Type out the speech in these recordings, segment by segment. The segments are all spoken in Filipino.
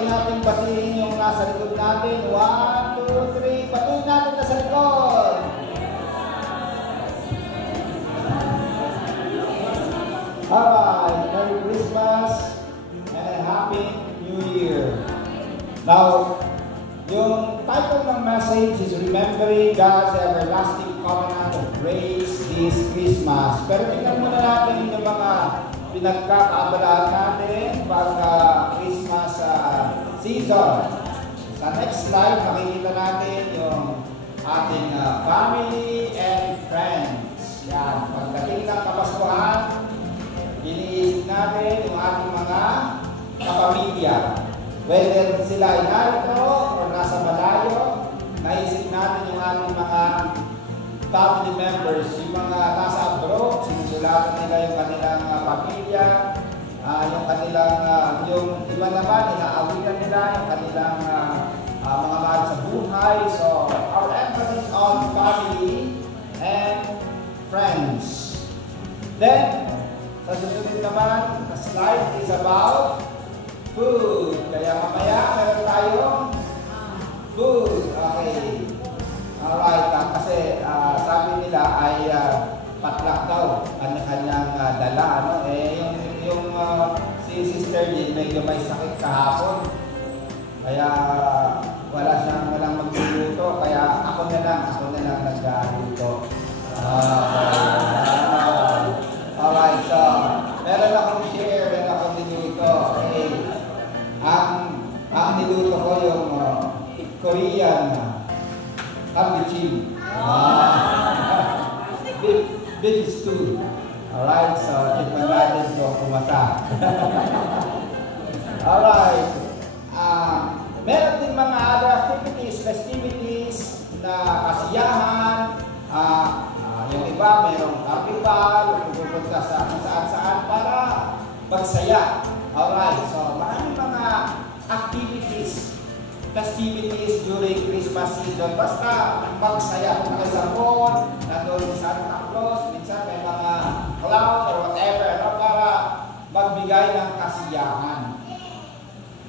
sabay natin batiin yung nasa likod natin. 1, 2, 3. Patuloy natin nasa likod. Alright, Merry Christmas and a Happy New Year. Now, yung title ng message is Remembering God's Everlasting Covenant of Grace this Christmas. Pero tingnan muna natin yung mga pinagkakaabalahan natin pag Christmas season. Sa next slide, makikita natin yung ating family and friends. Yan, pagdating ng Kapaskuhan, iniisip natin yung ating mga kapamilya. Whether sila ay narito o nasa malayo, naisip natin yung ating mga family members, yung mga nasa abroad, sinusulatan nila yung kanilang pamilya, yung kanilang, yung iba naman, inaawitan nila yung kanilang mga mahal sa buhay. So, our emphasis on family and friends. Then, sa susunod naman, the slide is about food. Kaya mamaya, meron tayong food. Okay. Alright. Kasi sabi nila ay patlak daw. Kanya-kanyang dala. Ano? Yung si Sister Lynn medyo may sakit kahapon. Kaya walang magluluto. Kaya ako na lang nagluto. Alright. So, meron akong share, meron akong niluto. Okay. Ang niluto ko yung Korean kambuchi. Beef stew. Alright, so tikman natin kung kumasa. Alright. Meron din mga other activities, festivities na kasiyahan. Yung iba, mayroong carnival, pupunta sa saan-saan para magsaya. Alright, so maraming mga activities, festivities during Christmas season. Basta magsaya. Kung kayo sa mall, nandun si Santa Claus, minsan may mga clown or whatever, no? Para magbigay ng kasiyahan.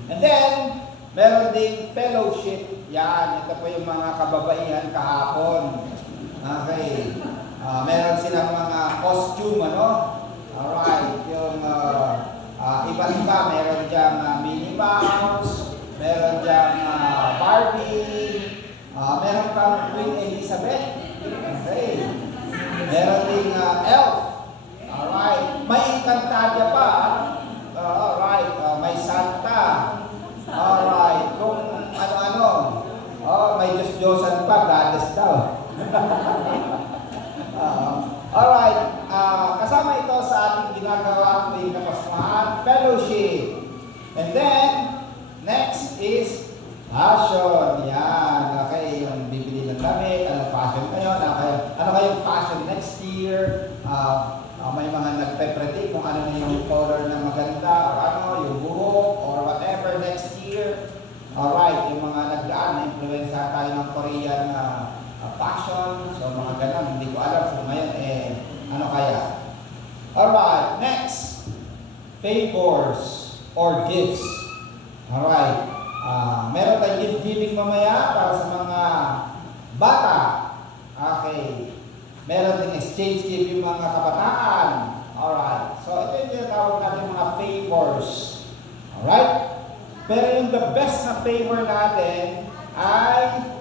And then, meron ding fellowship. Yan, ito po yung mga kababaihan kahapon. Okay. Meron silang mga costume, ano? Alright, yung iba-iba, meron diyang Minnie Mouse, meron diyang Barbie, meron kang Queen Elizabeth, okay. Meron ding Elf, alright. May Encantadia pa, alright, may Santa, alright, kung ano-ano, may Diyos-Diyosan pa, goddess daw. Alright, kasama ito sa ating ginagawa tuwing Kapaskuhan, fellowship. And then, next is fashion. Yan, okay, yung bibili ng damit, ano fashion kayo, ano kayong fashion next year. May mga nagpe-predict kung ano na yung color na maganda, or ano, yung buhok, or whatever next year. Alright, yung mga nagdaan, na-influensya tayo ng Korean fashion, so mga ganun, hindi ko alam kung ngayon ano kaya. Alright, next, favors or gifts. Alright, meron tayong gift giving mamaya para sa mga bata. Okay, meron din exchange gift yung mga kabataan. Alright, so ito yung tinatawag natin mga favors. Alright, pero yung the best na favor natin ay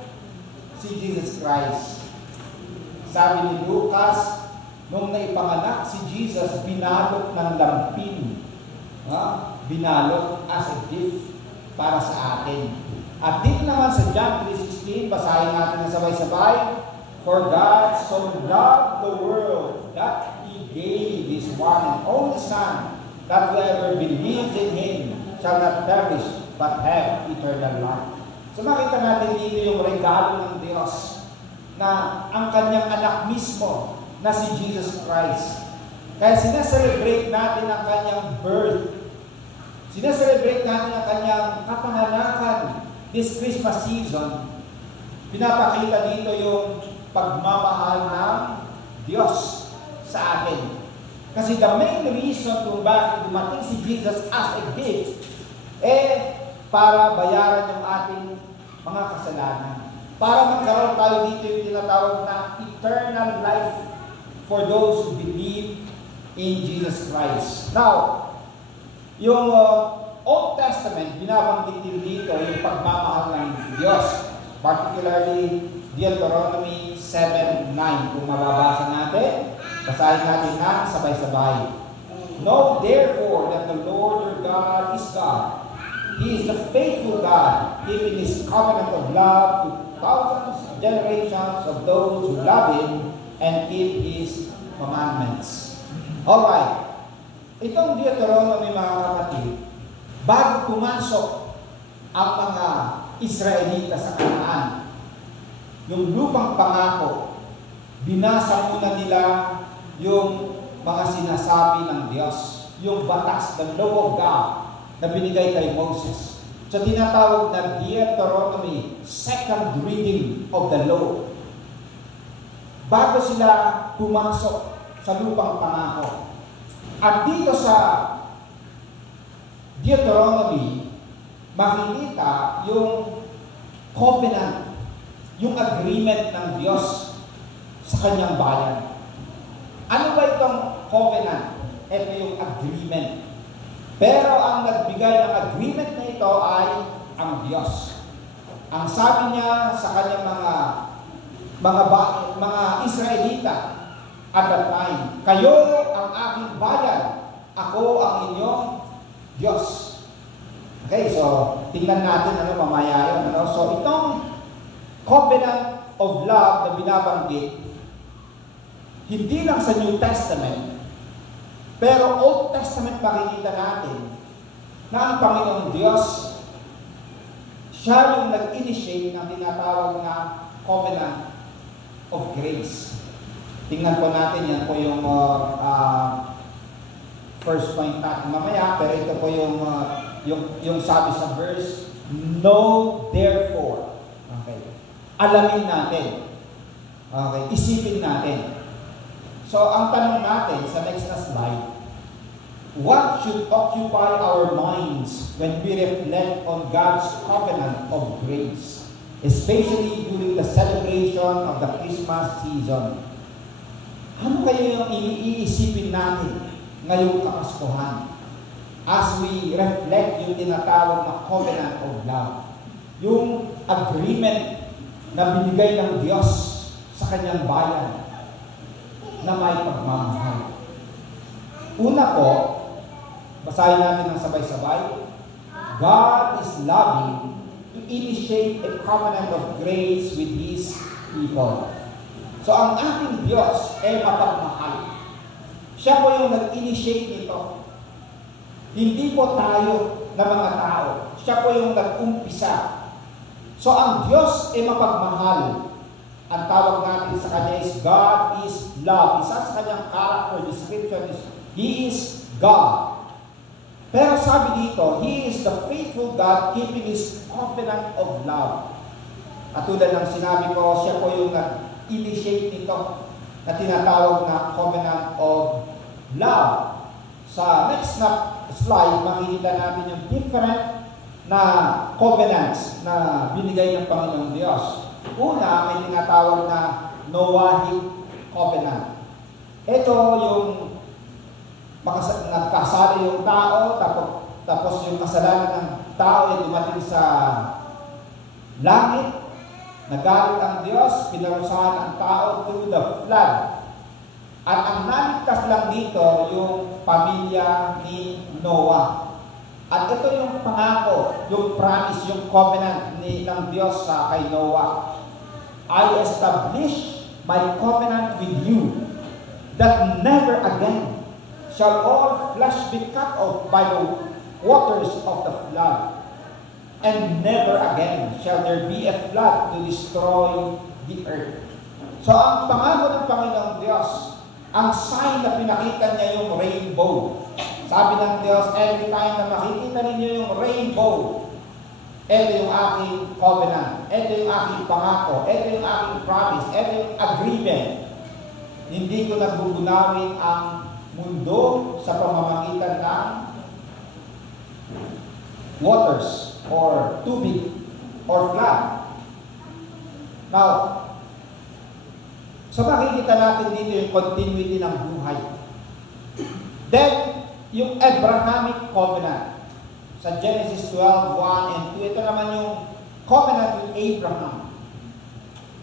si Jesus Christ. Sabi ni Lucas, nung naipanganak si Jesus, binalot ng lampin. Binalot as a gift para sa atin. At dito naman sa John 3:16, basahin natin na sabay-sabay. For God so loved the world that He gave His one and only Son, that whoever believes in Him shall not perish, but have eternal life. So makita natin dito yung regalo ng Diyos na ang kanyang anak mismo na si Jesus Christ. Kaya sinaselebrate natin ang kanyang birth. Sinaselebrate natin ang kanyang kapanganakan this Christmas season. Pinapakita dito yung pagmamahal ng Diyos sa atin. Kasi the main reason kung bakit dumating si Jesus as a gift, para bayaran yung ating mga kasalanan. Para magkaroon tayo dito yung tinatawag na eternal life for those who believe in Jesus Christ. Now, yung Old Testament, binabanggit din dito yung pagmamahal ng Diyos. Particularly, Deuteronomy 7:9. Kung mababasa natin, basahin natin na sabay-sabay. Know therefore that the Lord your God is God. He is the faithful God, keeping His covenant of love to thousands of generations of those who love Him and keep His commandments. Alright. Itong Deuteronomy, mga kapatid, bago pumasok ang mga Israelita sa Kanaan, yung lupang pangako, binasa muna nila yung mga sinasabi ng Diyos, yung batas, the law of God, na binigay kay Moses. So tinatawag na Deuteronomy, second reading of the law. Bago sila pumasok sa lupang pangako. At dito sa Deuteronomy, makikita yung covenant, yung agreement ng Diyos sa kanyang bayan. Ano ba itong covenant? Ito yung agreement. Pero ang nagbigay ng agreement na ito ay ang Diyos. Ang sabi niya sa kanyang mga Israelita at that time, kayo ang aking bayan, ako ang inyong Diyos. Okay, so tingnan natin mamaya yun. So itong covenant of love na binabanggit, hindi lang sa New Testament, pero Old Testament makikita natin na ang Panginoong Diyos, siya yung nag-initiate ng tinatawag na covenant of grace. Tingnan po natin, yan po yung first point natin mamaya, pero ito po yung sabi sa verse, know therefore. Okay. Alamin natin. Okay. Isipin natin. So, ang tanong natin sa next na slide, what should occupy our minds when we reflect on God's covenant of grace, especially during the celebration of the Christmas season? Ano kayo yung iisipin natin ngayong Kapaskuhan as we reflect yung tinatawag na covenant of love? Yung agreement na binigay ng Diyos sa kanyang bayan na may pagmamahal. Una po, basahin natin ng sabay-sabay. God is loving to initiate a covenant of grace with His people. So ang ating Diyos ay mapagmahal. Siya po yung nag-initiate nito. Hindi po tayo na mga tao. Siya po yung nag-umpisa. So ang Diyos ay mapagmahal. Ang tawag natin sa Kanya is God is love. Isa sa Kanyang character description is He is God. Pero sabi dito, He is the faithful God keeping His covenant of love. At tulad ng sinabi ko, siya po yung nag-initiate nito na tinatawag na covenant of love. Sa next na slide, makikita natin yung different na covenants na binigay ng Panginoong Diyos. Una, may tinatawag na Noahic covenant. Ito yung nagkasala yung tao, tapos yung kasalanan ng tao ay dumating sa langit. Nagalit ang Diyos, pinarusahan ang tao through the flood. At ang naligtas lang dito yung pamilya ni Noah. At ito yung pangako, yung promise, yung covenant ng Diyos sa kay Noah. I establish my covenant with you, that never again shall all flesh be cut off by the waters of the flood, and never again shall there be a flood to destroy the earth. So ang pangako ng Panginoong Diyos, ang sign na pinakita niya yung rainbow. Sabi ng Diyos, every time na makikita ninyo yung rainbow, ito yung aking covenant, ito yung aking pangako, ito yung aking promise, ito yung agreement. Hindi ko nagbubunawin ang mundo sa pamamagitan ng waters. or tubig or flood. Now, so makikita natin dito yung continuity ng buhay. Then, yung Abrahamic covenant sa Genesis 12:1 and 2, ito naman yung covenant with Abraham.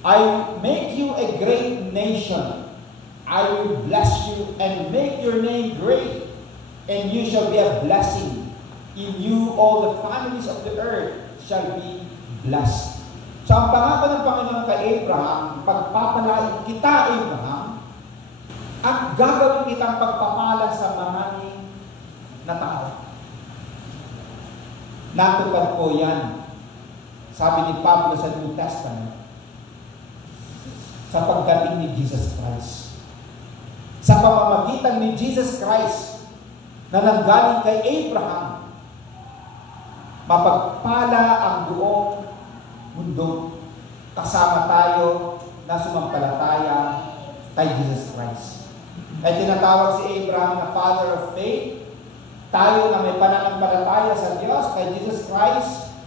I make you a great nation. I will bless you and make your name great, and you shall be a blessing. In you all the families of the earth shall be blessed. So ang pangako ng Panginoon kay Abraham, pagpapalain kita, Abraham, at gagawin kitang pagpapala sa maraming na tao. Natupad po yan, sabi ni Pablo sa New Testament, sa pagdating ni Jesus Christ. Sa pamamagitan ni Jesus Christ na nanggaling kay Abraham, mapagpala ang buong mundo kasama tayo na sumampalataya kay Jesus Christ. Ay tinatawag si Abraham na father of faith. Tayo na may pananampalataya sa Diyos kay Jesus Christ,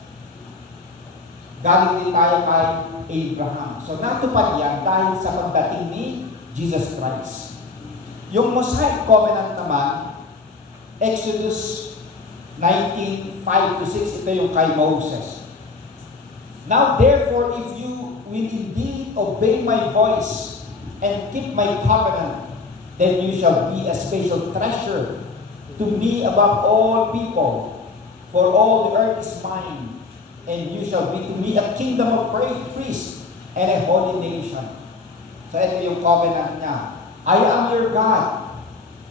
galing din tayo kay Abraham. So natupad yan dahil sa pagdating ni Jesus Christ. Yung Mosaic Covenant naman, Exodus 19:5-6, ito yung kay Moses. Now therefore, if you will indeed obey my voice and keep my covenant, then you shall be a special treasure to me above all people, for all the earth is mine, and you shall be to me a kingdom of priests and a holy nation. So ito yung covenant niya. I am your God.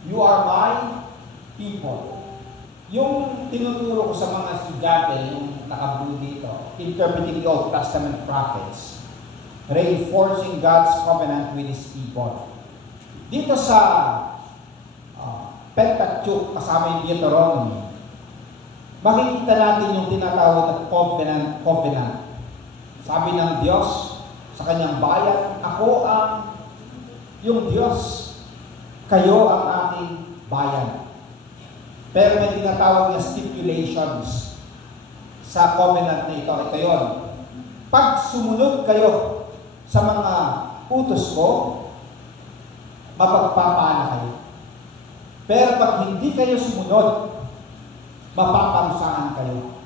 You are my people. Yung tinuturo ko sa mga estudyante, yung nakablue dito, interpreting the Old Testament prophets, reinforcing God's covenant with His people. Dito sa Pentateuch, kasama yung Deuteronomy, makikita natin yung tinatawag na covenant. Sabi ng Diyos sa kanyang bayan, ako ang yung Diyos, kayo ang aking bayan. Pero may tinatawag na stipulations sa covenant na ito. Ito yun. Pag sumunod kayo sa mga utos ko, mapagpapala kayo. Pero pag hindi kayo sumunod, mapaparusahan kayo.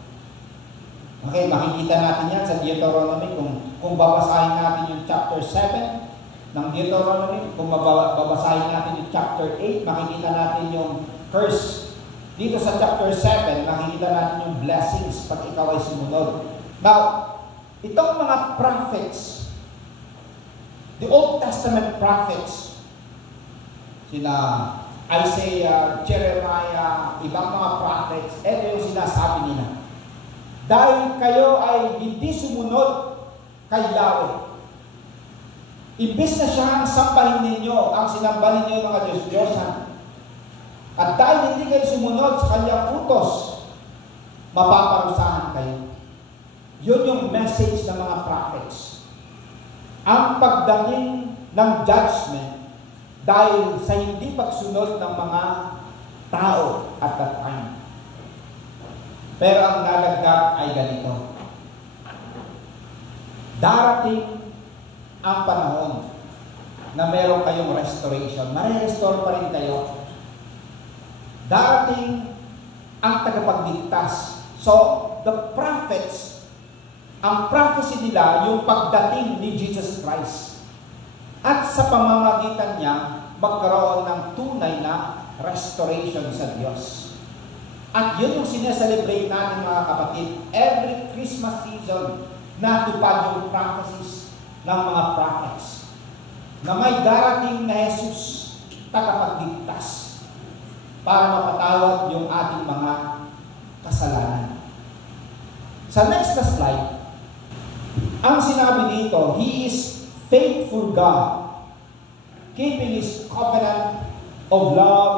Okay, makikita natin yan sa Deuteronomy. Kung babasahin natin yung chapter 7 ng Deuteronomy, kung babasahin natin yung chapter 8, makikita natin yung curse. Dito sa chapter 7, makikita natin yung blessings pag ikaw ay sumunod. Now, itong mga prophets, the Old Testament prophets, sina Isaiah, Jeremiah, ibang mga prophets, ito yung sinasabi nila. Dahil kayo ay hindi sumunod kay Yahweh, imbis na siya ang sambahin ninyo, ang sinamba ninyo yung mga Diyos-Diyosan, at dahil hindi kayo sumunod sa kanyang utos, mapaparusahan kayo. Yun yung message ng mga prophets. Ang pagdating ng judgment dahil sa hindi pagsunod ng mga tao at that time. Pero ang nalagdag ay ganito. Darating ang panahon na meron kayong restoration. Mare-restore pa rin kayo. Darating ang tagapagligtas. So, the prophets, ang prophecy nila, yung pagdating ni Jesus Christ. At sa pamamagitan niya, magkaroon ng tunay na restoration sa Diyos. At yun yung sineselebrate natin mga kapatid. Every Christmas season, natupad yung prophecies ng mga prophets. Na may darating na Jesus, tagapagligtas, para mapatawad yung ating mga kasalanan. Sa next na slide, ang sinabi dito, He is faithful God, keeping His covenant of love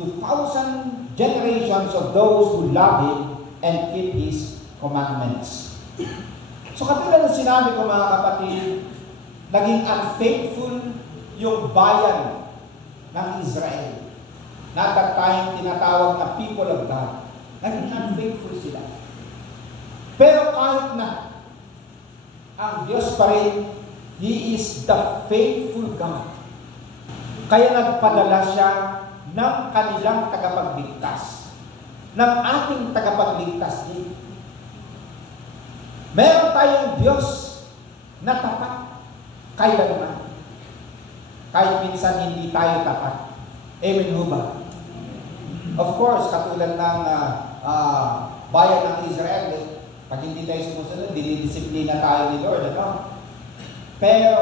to 1,000 generations of those who love Him and keep His commandments. So katulad ng sinabi ko mga kapatid, naging unfaithful yung bayan ng Israel. Na that time tinatawag na people of God. Naging unfaithful sila. Pero kahit na, ang Diyos pa rin, He is the faithful God. Kaya nagpadala siya ng kanilang tagapagligtas, ng ating tagapagligtas din. Meron tayong Diyos na tapat kailanman. Kahit minsan hindi tayo tapat. Amen ho ba? Of course, katulad ng bayan ng Israel, pag hindi tayo sumusunod, dinidisiplina tayo ni Lord, ano? Pero,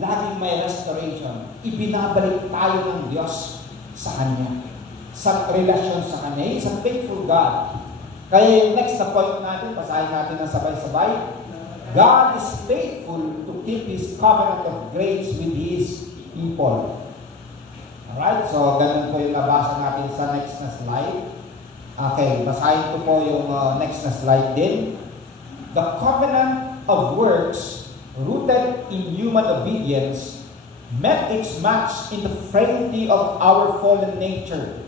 laging may restoration. Ibinabalik tayo ng Diyos sa Kanya. Sa relasyon sa Kanya. He's a faithful God. Kaya yung next na point natin, basahin natin ng sabay-sabay. God is faithful to keep His covenant of grace with His people. Alright, so ganun po yung nabasa natin sa next na slide. Okay, basahin ko po yung next na slide din. The covenant of works rooted in human obedience met its match in the frailty of our fallen nature.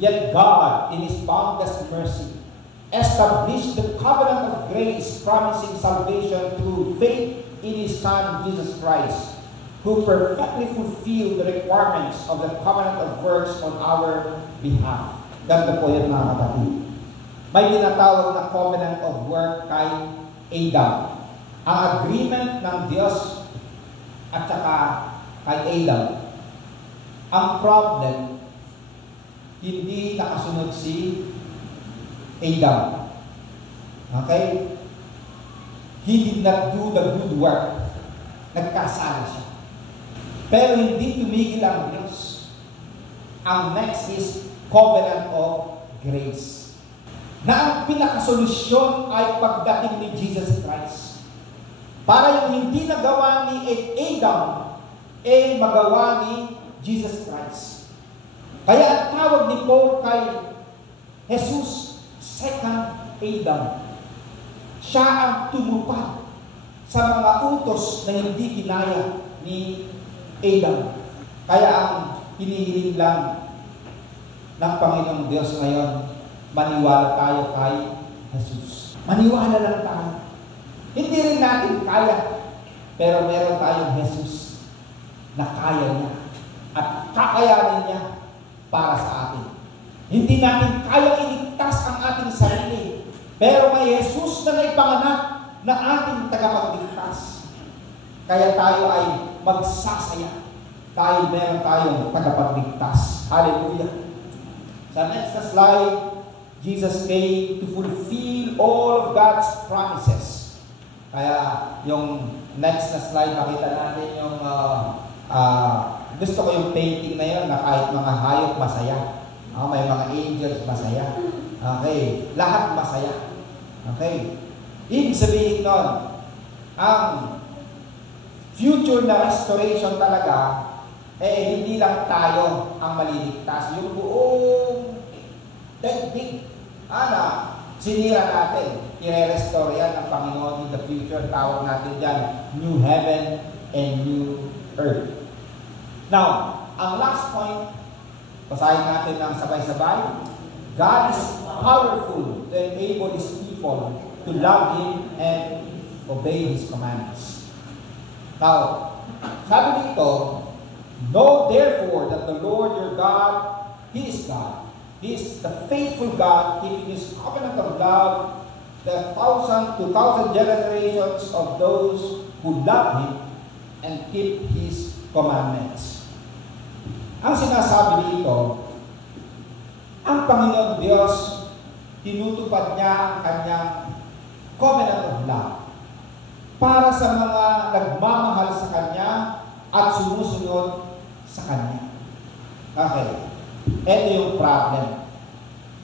Yet God, in His boundless mercy, established the covenant of grace promising salvation through faith in His Son, Jesus Christ, who perfectly fulfilled the requirements of the covenant of works on our behalf. Ganda po yan, mga kapatid. May tinatawag na covenant of work kay Adam. Ang agreement ng Diyos at saka kay Adam. Ang problem, hindi nakasunod si Adam. Okay? He did not do the good work. Nagkasala siya. Pero hindi tumigil ang Diyos. Ang next is covenant of grace. Na ang pinakasolusyon ay pagdating ni Jesus Christ. Para yung hindi nagawa ni Adam, magawa ni Jesus Christ. Kaya ang tawag ni Paul kay Jesus, second Adam. Siya ang tumupad sa mga utos na hindi kinaya ni Adam. Kaya ang hinihiling lang ng Panginoong Diyos ngayon, maniwala tayo kay Jesus. Maniwala lang tayo. Hindi rin natin kaya, pero meron tayong Jesus na kaya niya at kakayanin niya para sa atin. Hindi natin kaya iligtas ang ating sarili, pero may Jesus na naipanganak na ating tagapagligtas. Kaya tayo ay magsasaya. Meron tayong tagapagligtas. Hallelujah. Sa next na slide, Jesus came to fulfill all of God's promises. Kaya yung next na slide, makita natin yung gusto ko yung painting na yun na kahit mga hayop masaya. May mga angels masaya. Okay. Lahat masaya. Okay. Ibig sabihin nun, ang future na restoration talaga, hindi lang tayo ang maliligtas. Yung buong daigdig, sinira natin. I-restore yan ng Panginoon in the future. Tawag natin dyan, new heaven and new earth. Now, ang last point, basahin natin ng sabay-sabay. God is powerful to enable His people to love Him and obey His commandments. Now, sabi dito, know therefore that the Lord your God, He is God. He is the faithful God, keeping His covenant of love, the 1,000 to 1,000 generations of those who love Him and keep His commandments. Ang sinasabi dito, ang Panginoon Diyos, tinutupad niya ang kanyang covenant of love para sa mga nagmamahal sa Kanya at sumusunod sa Kanya. Okay. Ito yung problem.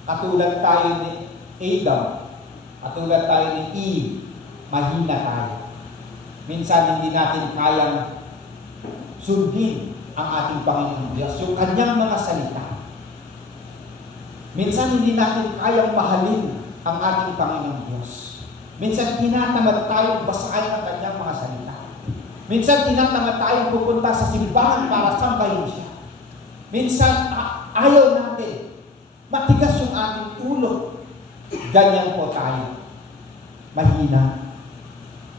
Katulad tayo ni Adam, katulad tayo ni Eve, mahina tayo. Minsan hindi natin kayang sundin ang ating Panginoon Diyos, yung Kanyang mga salita. Minsan hindi natin kayang mahalin ang ating Panginoon Diyos. Minsan tinatamad tayong basahin ang Kanyang mga salita. Minsan tinatamad tayong pupunta sa simbahan para sambahin siya. Minsan ayaw natin. Matigas yung ating ulo. Ganyan po tayo. mahina.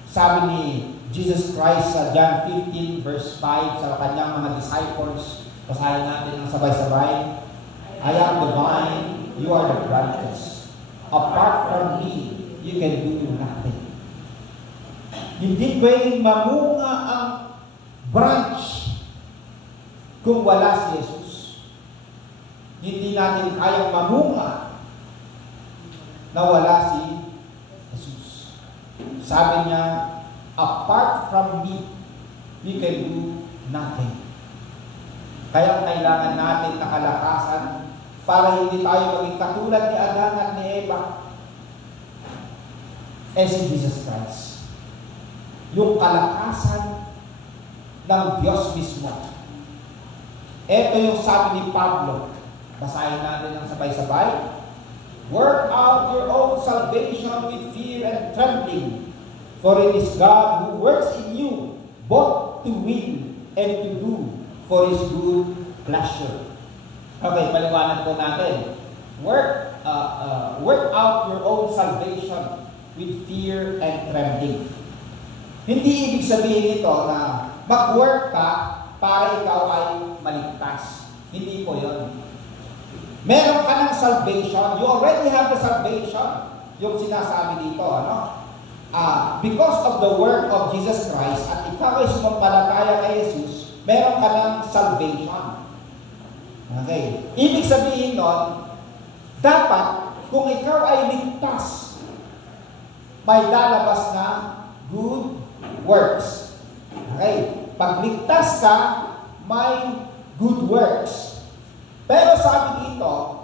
Sabi ni Jesus Christ sa John 15 verse 5 sa kanyang mga disciples, basahin natin ng sabay-sabay, I am the vine, you are the branches. Apart from me, you can do nothing. Hindi pwedeng mamunga ang branch kung wala si Jesus. Hindi natin kayang mamunga na wala si Jesus. Sabi niya, apart from me, we can do nothing. Kaya kailangan natin na kalakasan para hindi tayo maging katulad ni Adan at ni Eva. Si Jesus Christ. Yung kalakasan ng Diyos mismo. Ito yung sabi ni Pablo. Basahin natin ng sabay-sabay. Work out your own salvation with fear and trembling, for it is God who works in you, both to will and to do for His good pleasure. Okay, paliwanag po natin. Work out your own salvation with fear and trembling. Hindi ibig sabihin nito na mag-work ka para ikaw ay maligtas. Hindi po yun. Meron ka ng salvation. You already have the salvation. Yung sinasabi dito, ano? Because of the work of Jesus Christ at ikaw ay sumampalataya kay Jesus, meron ka ng salvation. Okay. Ibig sabihin nun, dapat kung ikaw ay ligtas, may lalabas na good works. Okay. Pag ligtas ka, may good works. Pero sabi dito,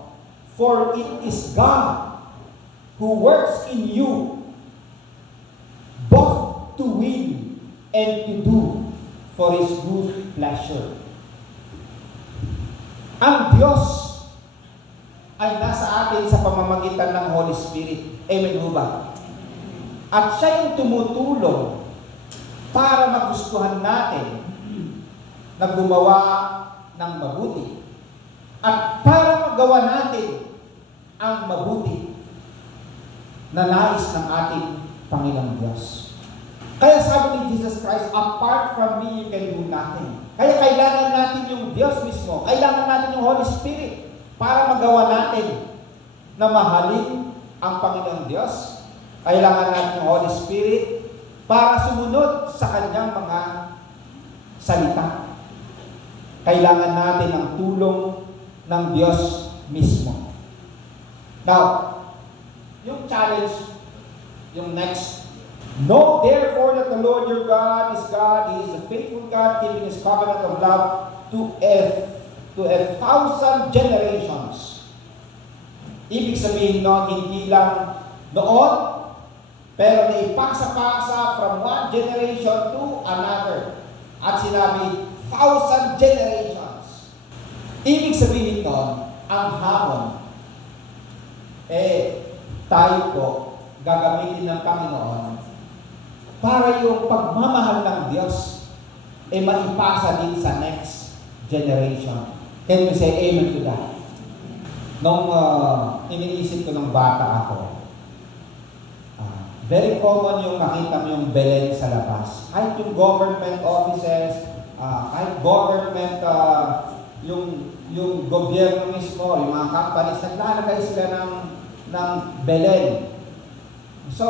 for it is God who works in you both to will and to do for His good pleasure. Ang Diyos ay nasa atin sa pamamagitan ng Holy Spirit. Amen ho ba? At siya yung tumutulong para magustuhan natin na gumawa ng mabuti. At para magawa natin ang mabuti na nais ng ating Panginoong Diyos. Kaya sabi ni Jesus Christ, apart from me, you can do nothing. Kaya kailangan natin yung Diyos mismo. Kailangan natin yung Holy Spirit para magawa natin na mahalin ang Panginoong Diyos. Kailangan natin yung Holy Spirit para sumunod sa Kanyang mga salita. Kailangan natin ang tulong ng Diyos mismo. Now, yung challenge, yung next, know therefore that the Lord your God is God. He is a faithful God, keeping His covenant of love to 1,000 generations. Ibig sabihin no, hindi lang noon, pero naipasa-pasa from one generation to another. At sinabi, 1,000 generations. Ibig sabihin nun, ang hamon, tayo po, gagamitin ng Panginoon para yung pagmamahal ng Diyos maipasa din sa next generation. Can you say amen to that? Nung iniisip ko ng bata ako, very common yung makita mo yung Belen sa labas. Kahit yung government offices, kahit government yung gobyerno mismo, yung mga companies, naglalagay sila ng Belen. So,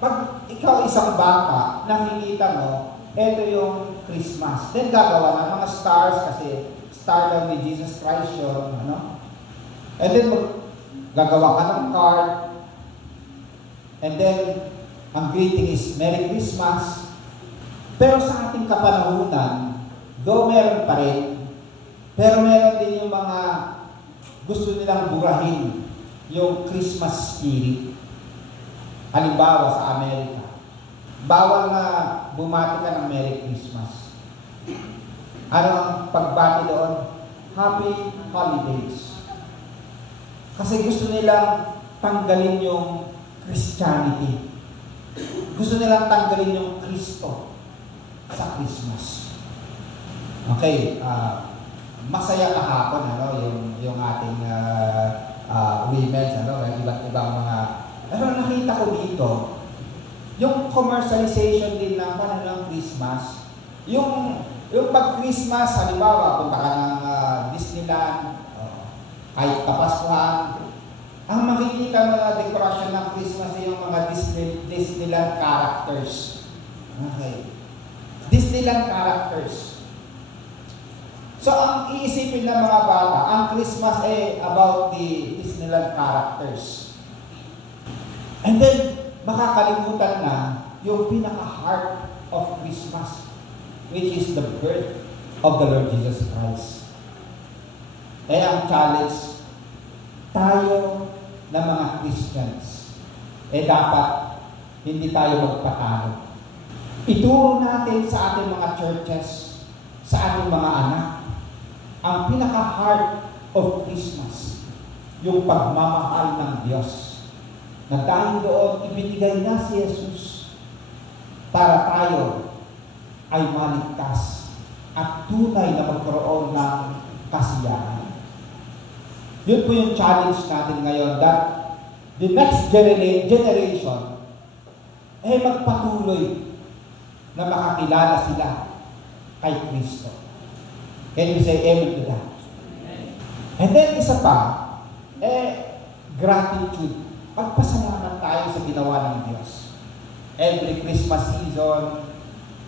pag ikaw isang bata, nakikita mo, ito yung Christmas. Then gagawa ng mga stars kasi star lang ni Jesus Christ yun. Ano? And then gagawa ka ng card. And then, ang greeting is Merry Christmas. Pero sa ating kapanahunan, though meron pa rin, pero meron din yung mga gusto nilang burahin yung Christmas spirit. Halimbawa sa Amerika, bawal na bumati ka ng Merry Christmas. Ano ang pagbati doon? Happy Holidays. Kasi gusto nilang tanggalin yung Christianity. Gusto nilang tanggalin yung Kristo sa Christmas. Okay, masaya kahapon yung ating women's iba't ibang mga, pero nakita ko dito yung commercialization din ng panahon ng Christmas, yung pag-Christmas, halimbawa, punta ka ng Disneyland, kahit kapaskuhan, ang makikita mo na dekorasyon ng Christmas ay yung mga Disneyland characters. Okay. Disneyland characters. So, ang iisipin ng mga bata, ang Christmas ay about the Disneyland characters. And then, makakalimutan na yung pinaka-heart of Christmas, which is the birth of the Lord Jesus Christ. Kaya ang challenge, tayo na mga Christians, dapat hindi tayo magpatalo. Ituro natin sa ating mga churches, sa ating mga anak, ang pinaka-heart of Christmas, yung pagmamahal ng Diyos. Na dahil doon, ibinigay na si Jesus para tayo ay maligtas at tunay na magkaroon ng kasiyahan. Yun po yung challenge natin ngayon, that the next generation ay magpatuloy na makakilala sila kay Kristo. Can you say amen to that? And then isa pa, gratitude. Pagpasalamat tayo sa ginawa ng Diyos. Every Christmas season,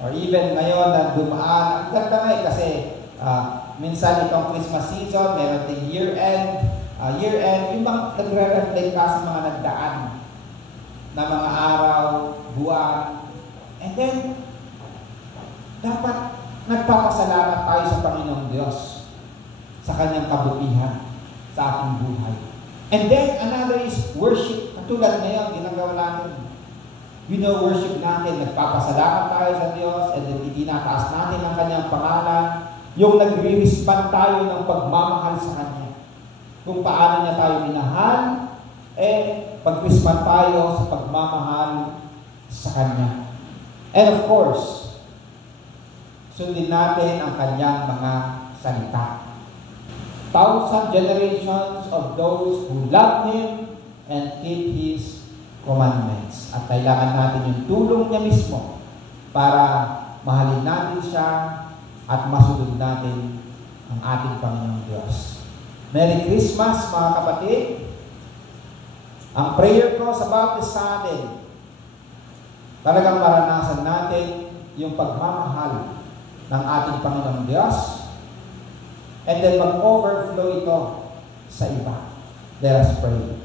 or even ngayon na dumaan, ang ganda nga kasi minsan itong Christmas season, meron din year-end, yung mga nagre-reflect ka sa mga nagdaan na mga araw, buwan, and then, dapat nagpapasalamat tayo sa Panginoong Diyos sa Kanyang kabutihan sa ating buhay. And then, another is worship. Katulad ngayon, ginagawa natin. Worship natin, nagpapasalamat tayo sa Diyos, and then itinataas natin ang Kanyang pangalan. Yung nagre-respond tayo ng pagmamahal sa Kanya. Kung paano niya tayo minahal, pag-respond tayo sa pagmamahal sa Kanya. And of course, sundin natin ang Kanyang mga salita. 1,000 generations of those who love Him and keep His commandments. At kailangan natin yung tulong niya mismo para mahalin natin siya at masunod natin ang ating Panginoong Diyos. Merry Christmas, mga kapatid. Ang prayer ko sa bawat isa natin, talagang maranasan natin yung pagmamahal ng ating Panginoong Diyos, and then mag-overflow ito sa iba. Let us pray.